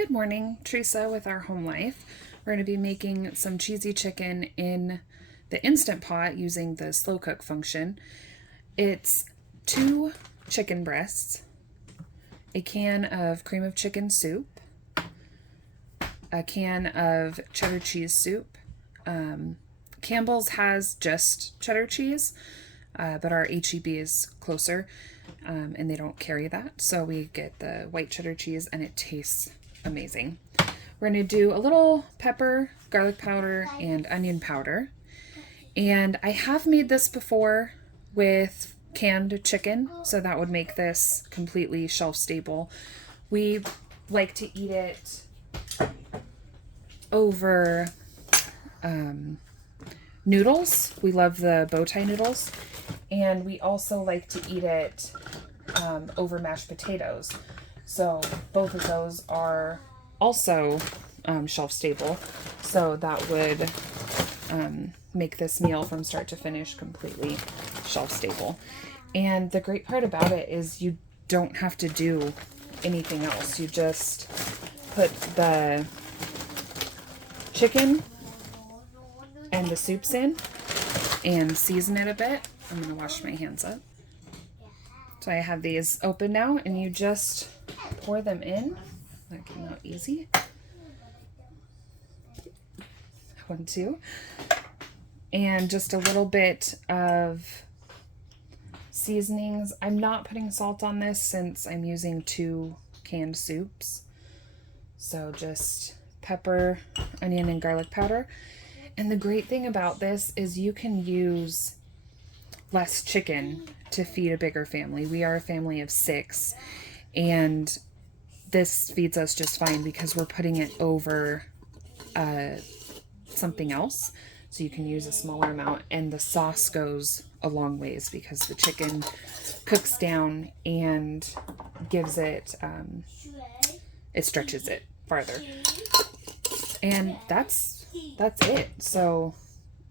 Good morning, Teresa with Our Home Life. We're going to be making some cheesy chicken in the Instant Pot using the slow cook function. It's 2 chicken breasts, a can of cream of chicken soup, a can of cheddar cheese soup. Campbell's has just cheddar cheese, but our H-E-B is closer, and they don't carry that. So we get the white cheddar cheese and it tastes amazing. We're going to do a little pepper, garlic powder, and onion powder. And I have made this before with canned chicken, so that would make this completely shelf stable. We like to eat it over noodles. We love the bow tie noodles. And we also like to eat it over mashed potatoes. So both of those are also shelf stable. So that would make this meal from start to finish completely shelf stable. And the great part about it is you don't have to do anything else. You just put the chicken and the soups in and season it a bit. I'm going to wash my hands up. So I have these open now, and you just pour them in. That came out easy. 1, 2. And just a little bit of seasonings. I'm not putting salt on this since I'm using 2 canned soups. So just pepper, onion, and garlic powder. And the great thing about this is you can use less chicken to feed a bigger family. We are a family of 6, and this feeds us just fine because we're putting it over something else. So you can use a smaller amount, and the sauce goes a long ways because the chicken cooks down and gives it, it stretches it farther. And that's it. So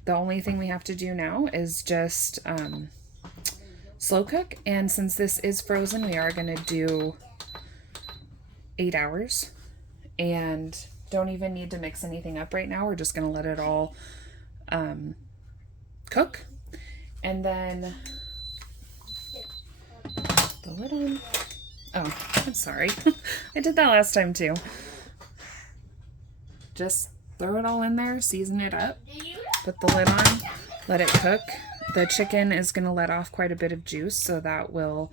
the only thing we have to do now is just slow cook. And since this is frozen, we are going to do 8 hours. And don't even need to mix anything up right now. We're just going to let it all cook. And then the lid on. Oh, I'm sorry. I did that last time too. Just throw it all in there, season it up, put the lid on, let it cook. The chicken is going to let off quite a bit of juice, so that will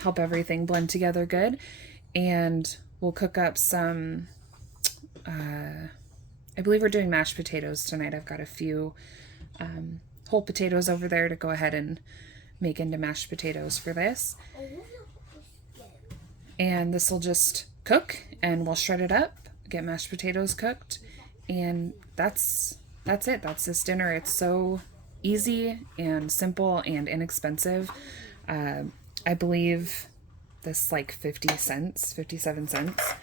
help everything blend together good. And we'll cook up some, I believe we're doing mashed potatoes tonight. I've got a few whole potatoes over there to go ahead and make into mashed potatoes for this. And this will just cook, and we'll shred it up, get mashed potatoes cooked, and that's it. That's this dinner. It's so easy and simple and inexpensive. I believe this like 50 cents, 57 cents,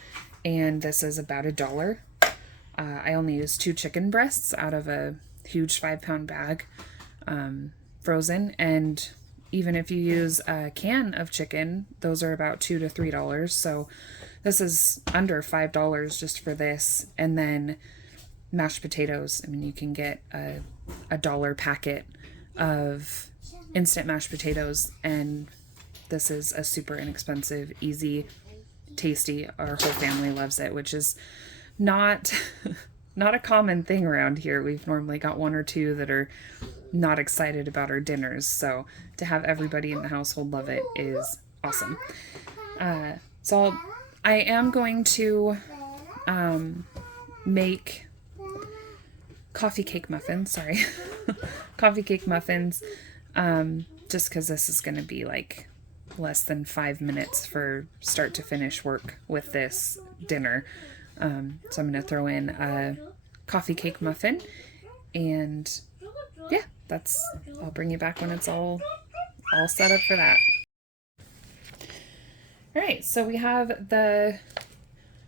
and this is about $1. I only used 2 chicken breasts out of a huge 5-pound bag, frozen, and even if you use a can of chicken, those are about $2 to $3. So this is under $5 just for this. And then mashed potatoes. I mean, you can get a $1 packet of instant mashed potatoes, and this is a super inexpensive, easy, tasty. Our whole family loves it, which is not a common thing around here. We've normally got 1 or 2 that are not excited about our dinners. So to have everybody in the household love it is awesome. So I am going to make coffee cake muffins. Sorry. Coffee cake muffins. Just because this is going to be like less than 5 minutes for start to finish work with this dinner. So I'm going to throw in a coffee cake muffin, and yeah, I'll bring you back when it's all set up for that. All right, so we have the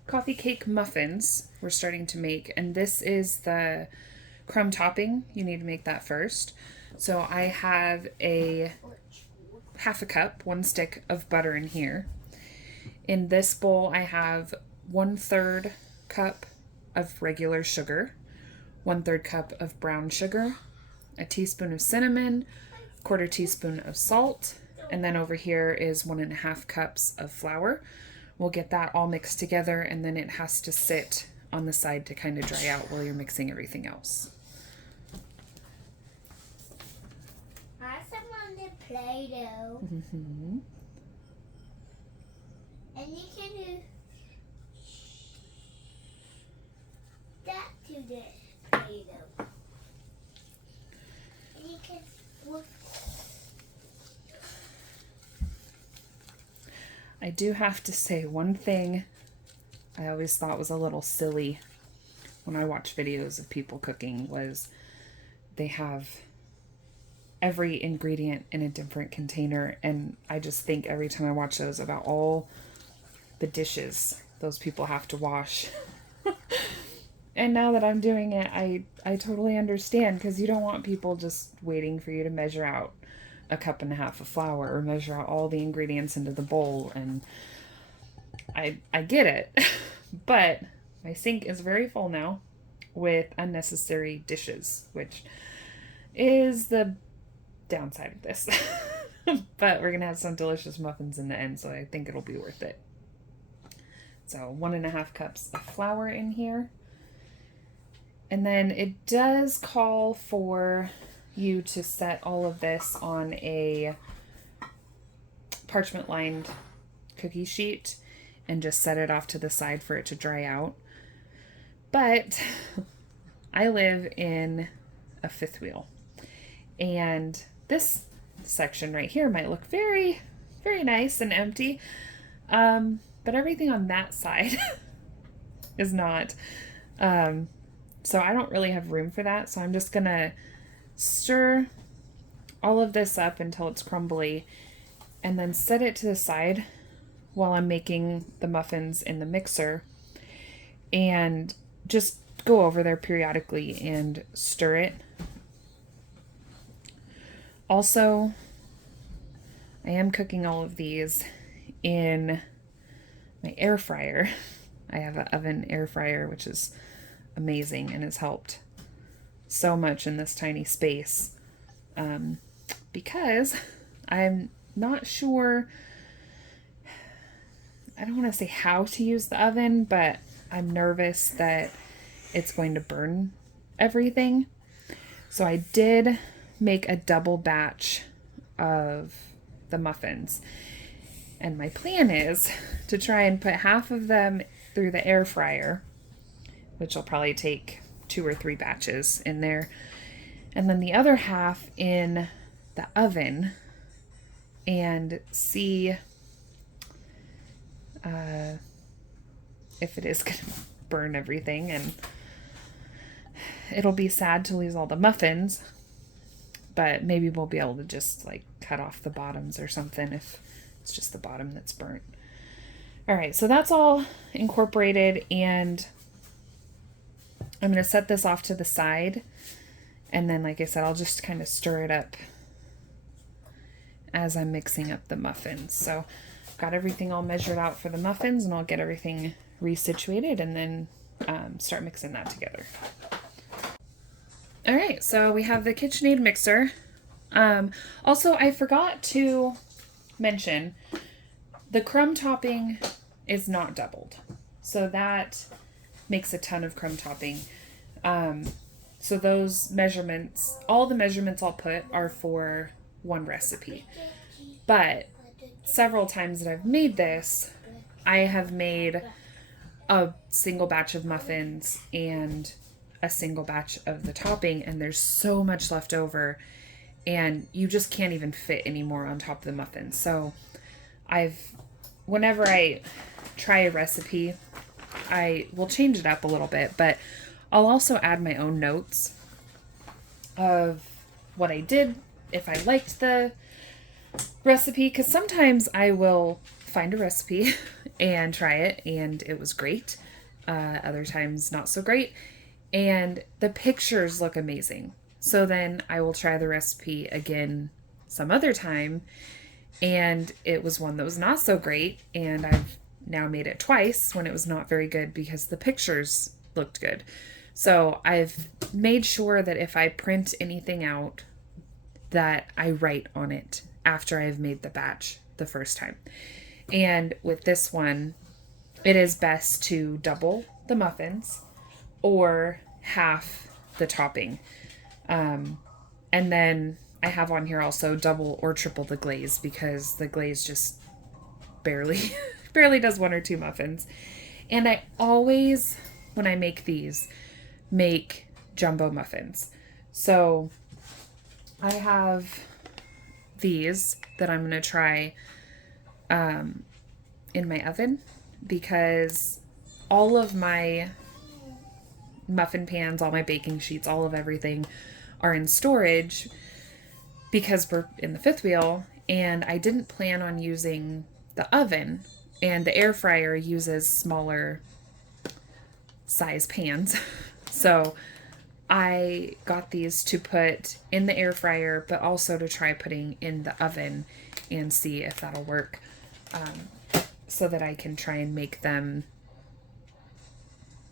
coffee cake muffins we're starting to make, and this is the crumb topping. You need to make that first. So I have a half a cup, 1 stick of butter in here, In this bowl, I have 1/3 cup of regular sugar, 1/3 cup of brown sugar, a teaspoon of cinnamon, 1/4 teaspoon of salt, and then over here is 1.5 cups of flour. We'll get that all mixed together, and then it has to sit on the side to kind of dry out while you're mixing everything else. I some on the Play-Doh. Mm-hmm. And you can do that to the Play-Doh. And you can work. I do have to say one thing I always thought was a little silly when I watch videos of people cooking was they have every ingredient in a different container, and I just think every time I watch those about all the dishes those people have to wash. And now that I'm doing it, I totally understand, because you don't want people just waiting for you to measure out 1.5 cups of flour or measure out all the ingredients into the bowl, and I get it. But my sink is very full now with unnecessary dishes, which is the downside of this. But we're gonna have some delicious muffins in the end, so I think it'll be worth it. So 1.5 cups of flour in here. And then it does call for you to set all of this on a parchment lined cookie sheet and just set it off to the side for it to dry out. But I live in a fifth wheel, and this section right here might look very, very nice and empty. But everything on that side is not. So I don't really have room for that. So I'm just gonna stir all of this up until it's crumbly and then set it to the side while I'm making the muffins in the mixer, and just go over there periodically and stir it. Also, I am cooking all of these in my air fryer. I have an oven air fryer, which is amazing and has helped so much in this tiny space, because I'm not sure, I don't want to say how to use the oven, but I'm nervous that it's going to burn everything. So I did make a double batch of the muffins, and my plan is to try and put half of them through the air fryer, which will probably take 2 or 3 batches in there, and then the other half in the oven, and see if it is going to burn everything. And it'll be sad to lose all the muffins, but maybe we'll be able to just like cut off the bottoms or something if it's just the bottom that's burnt. All right, so that's all incorporated, and I'm going to set this off to the side, and then, like I said, I'll just kind of stir it up as I'm mixing up the muffins. So I've got everything all measured out for the muffins, and I'll get everything resituated and then start mixing that together. All right, so we have the KitchenAid mixer. Also, I forgot to mention the crumb topping is not doubled, so that makes a ton of crumb topping. So those measurements, all the measurements I'll put are for one recipe. But several times that I've made this, I have made a single batch of muffins and a single batch of the topping, and there's so much left over, and you just can't even fit any more on top of the muffins. So whenever I try a recipe, I will change it up a little bit, but I'll also add my own notes of what I did, if I liked the recipe, because sometimes I will find a recipe and try it and it was great. Other times not so great, and the pictures look amazing. So then I will try the recipe again some other time, and it was one that was not so great, and I've now made it twice when it was not very good because the pictures looked good. So I've made sure that if I print anything out that I write on it after I've made the batch the first time. And with this one, it is best to double the muffins or half the topping. And then I have on here also double or triple the glaze because the glaze just barely does 1 or 2 muffins. And I always, when I make these, make jumbo muffins. So I have these that I'm going to try in my oven because all of my muffin pans, all my baking sheets, all of everything are in storage because we're in the fifth wheel, and I didn't plan on using the oven, and the air fryer uses smaller size pans. So I got these to put in the air fryer, but also to try putting in the oven and see if that'll work, so that I can try and make them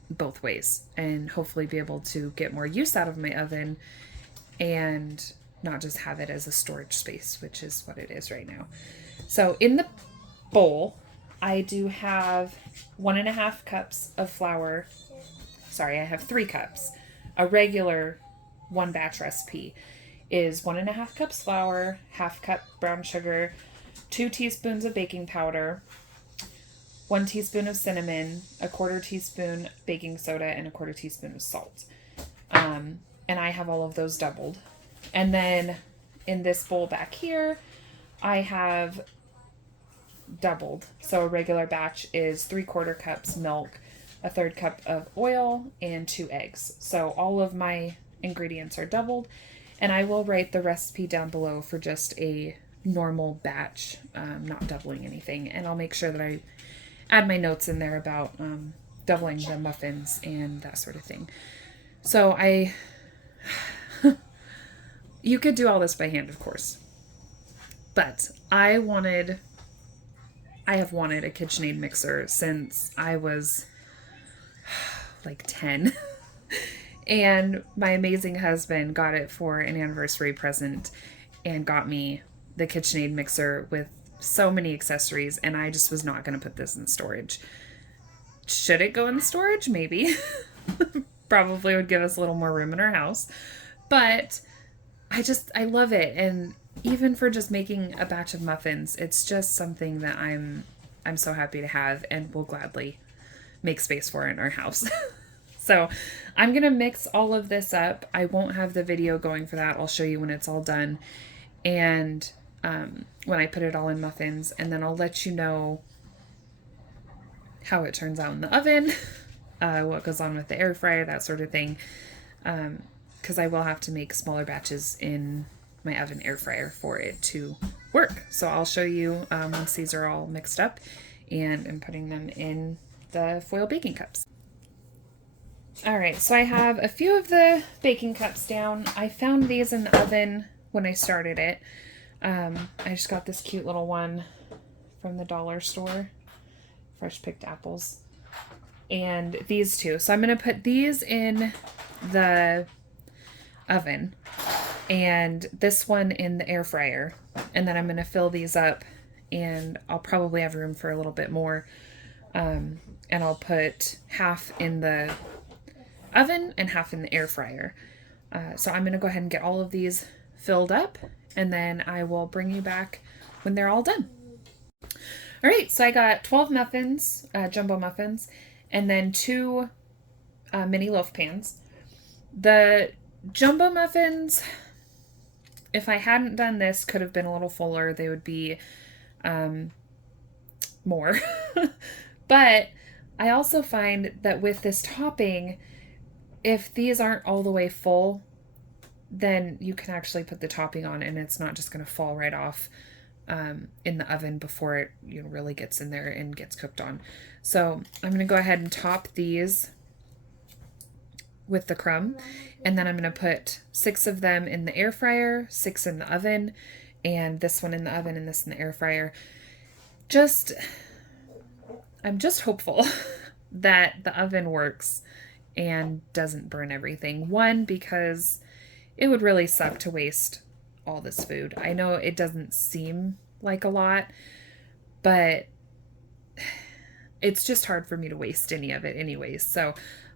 both ways and hopefully be able to get more use out of my oven and not just have it as a storage space, which is what it is right now. So in the bowl, I do have 1.5 cups of flour. Sorry, I have 3 cups. A regular 1 batch recipe is 1.5 cups flour, 1/2 cup brown sugar, 2 teaspoons of baking powder, 1 teaspoon of cinnamon, 1/4 teaspoon baking soda, and 1/4 teaspoon of salt. And I have all of those doubled. And then in this bowl back here, I have doubled. So a regular batch is 3/4 cups milk, 1/3 cup of oil, and 2 eggs. So all of my ingredients are doubled, and I will write the recipe down below for just a normal batch, not doubling anything. And I'll make sure that I add my notes in there about doubling the muffins and that sort of thing. So you could do all this by hand, of course, but I have wanted a KitchenAid mixer since I was like 10. And my amazing husband got it for an anniversary present and got me the KitchenAid mixer with so many accessories, and I just was not going to put this in storage. Should it go in storage? Maybe. Probably would give us a little more room in our house. But I love it. And even for just making a batch of muffins, it's just something that I'm so happy to have and will gladly make space for in our house. So I'm going to mix all of this up. I won't have the video going for that. I'll show you when it's all done. And when I put it all in muffins, and then I'll let you know how it turns out in the oven, what goes on with the air fryer, that sort of thing. Because I will have to make smaller batches in my oven air fryer for it to work. So I'll show you once these are all mixed up and I'm putting them in the foil baking cups. All right, so I have a few of the baking cups down. I found these in the oven when I started it. I just got this cute little one from the dollar store, fresh picked apples, and these two. So I'm going to put these in the oven and this one in the air fryer, and then I'm going to fill these up, and I'll probably have room for a little bit more, and I'll put half in the oven and half in the air fryer. So I'm going to go ahead and get all of these filled up, and then I will bring you back when they're all done. All right, so I got 12 muffins, jumbo muffins, and then 2 mini loaf pans. The jumbo muffins, if I hadn't done this, could have been a little fuller. They would be more. But I also find that with this topping, if these aren't all the way full, then you can actually put the topping on and it's not just going to fall right off in the oven before it really gets in there and gets cooked on. So I'm going to go ahead and top these with the crumb, and then I'm going to put 6 of them in the air fryer, 6 in the oven, and this one in the oven and this in the air fryer. I'm just hopeful that the oven works and doesn't burn everything. One, because it would really suck to waste all this food. I know it doesn't seem like a lot, but it's just hard for me to waste any of it anyways. So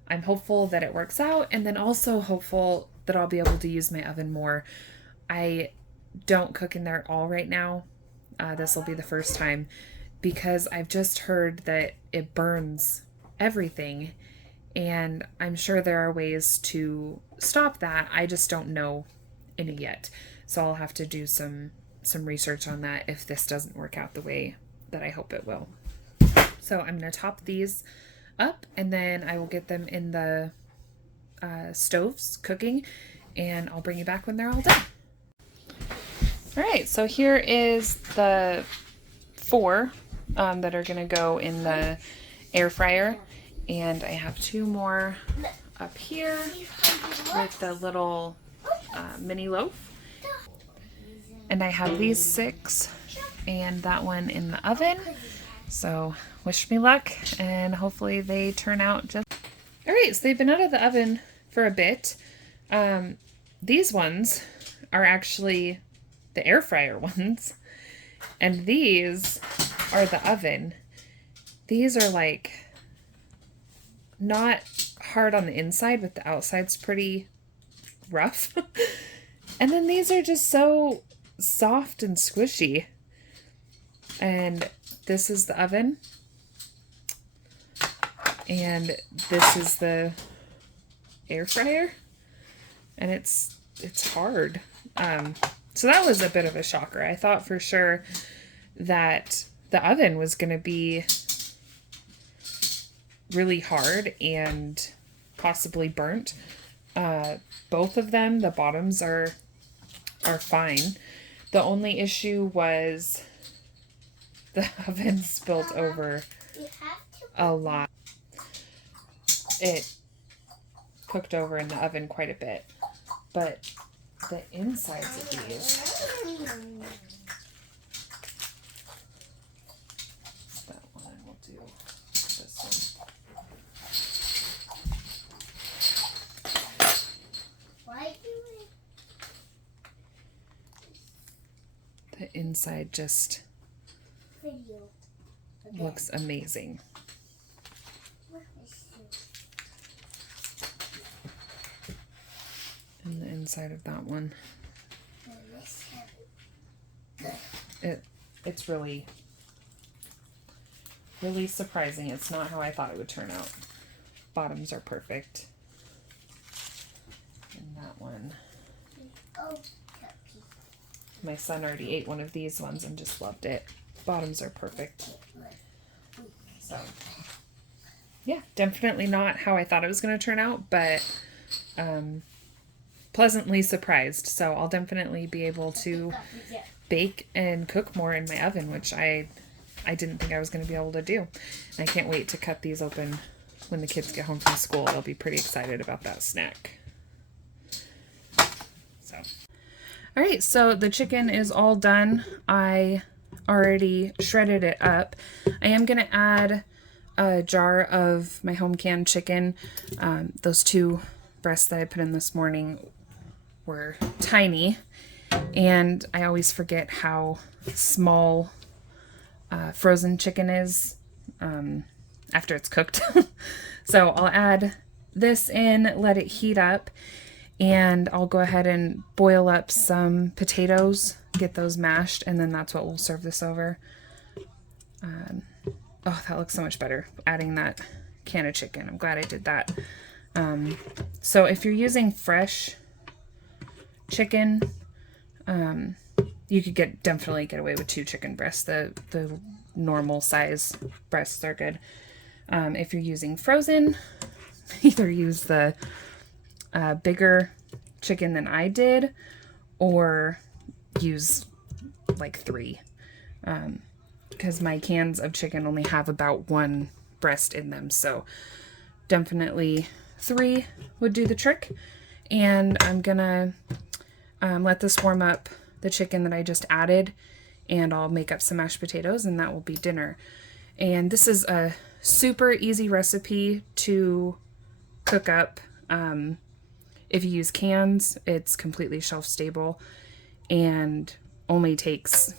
I'm hopeful that it works out, and then also hopeful that I'll be able to use my oven more. I don't cook in there at all right now. This will be the first time, because I've just heard that it burns everything, and I'm sure there are ways to stop that. I just don't know any yet. So I'll have to do some research on that if this doesn't work out the way that I hope it will. So I'm going to top these up, and then I will get them in the stoves cooking, and I'll bring you back when they're all done. All right, so here is the 4 that are going to go in the air fryer, and I have 2 more up here with the little mini loaf, and I have these 6 and that one in the oven. So wish me luck, and hopefully they turn out just... All right, so they've been out of the oven for a bit. These ones are actually the air fryer ones, and these are the oven. These are like not hard on the inside, but the outside's pretty rough. And then these are just so soft and squishy. And this is the oven, and this is the air fryer, and it's hard. So that was a bit of a shocker. I thought for sure that the oven was going to be really hard and possibly burnt. Both of them, the bottoms are fine. The only issue was the oven spilled over a lot. It cooked over in the oven quite a bit, but the insides of these, that one, we'll do this one. The inside just looks amazing. And the inside of that one, it's really surprising. It's not how I thought it would turn out. Bottoms are perfect. And that one, my son already ate one of these ones and just loved it. Bottoms are perfect. So yeah, definitely not how I thought it was going to turn out, but pleasantly surprised. So I'll definitely be able to bake and cook more in my oven, which I didn't think I was going to be able to do. And I can't wait to cut these open when the kids get home from school. They'll be pretty excited about that snack. So, all right, so the chicken is all done. I already shredded it up. I am going to add a jar of my home canned chicken. Those 2 breasts that I put in this morning were tiny, and I always forget how small frozen chicken is after it's cooked. So I'll add this in, let it heat up, and I'll go ahead and boil up some potatoes, get those mashed, and then that's what we'll serve this over. Oh, that looks so much better, adding that can of chicken. I'm glad I did that. So if you're using fresh chicken, you could definitely get away with 2 chicken breasts. The normal size breasts are good. If you're using frozen, either use the bigger chicken than I did, or use like 3, because my cans of chicken only have about 1 breast in them. So definitely 3 would do the trick. And I'm gonna let this warm up, the chicken that I just added, and I'll make up some mashed potatoes, and that will be dinner. And this is a super easy recipe to cook up. If you use cans, it's completely shelf stable and only takes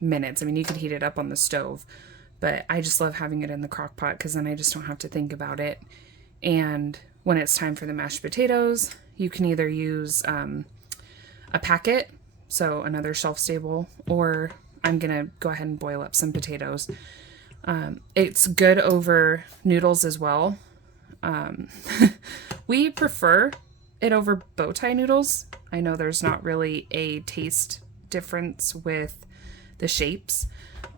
minutes. I mean, you could heat it up on the stove, but I just love having it in the crock pot because then I just don't have to think about it. And when it's time for the mashed potatoes, you can either use a packet, so another shelf stable, or I'm gonna go ahead and boil up some potatoes. It's good over noodles as well. We prefer it over bow tie noodles. I know there's not really a taste difference with the shapes,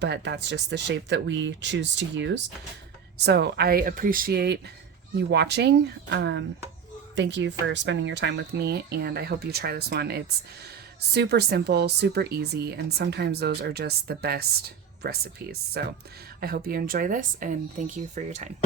but that's just the shape that we choose to use. So I appreciate you watching. Thank you for spending your time with me, and I hope you try this one. It's super simple, super easy, and sometimes those are just the best recipes. So I hope you enjoy this, and thank you for your time.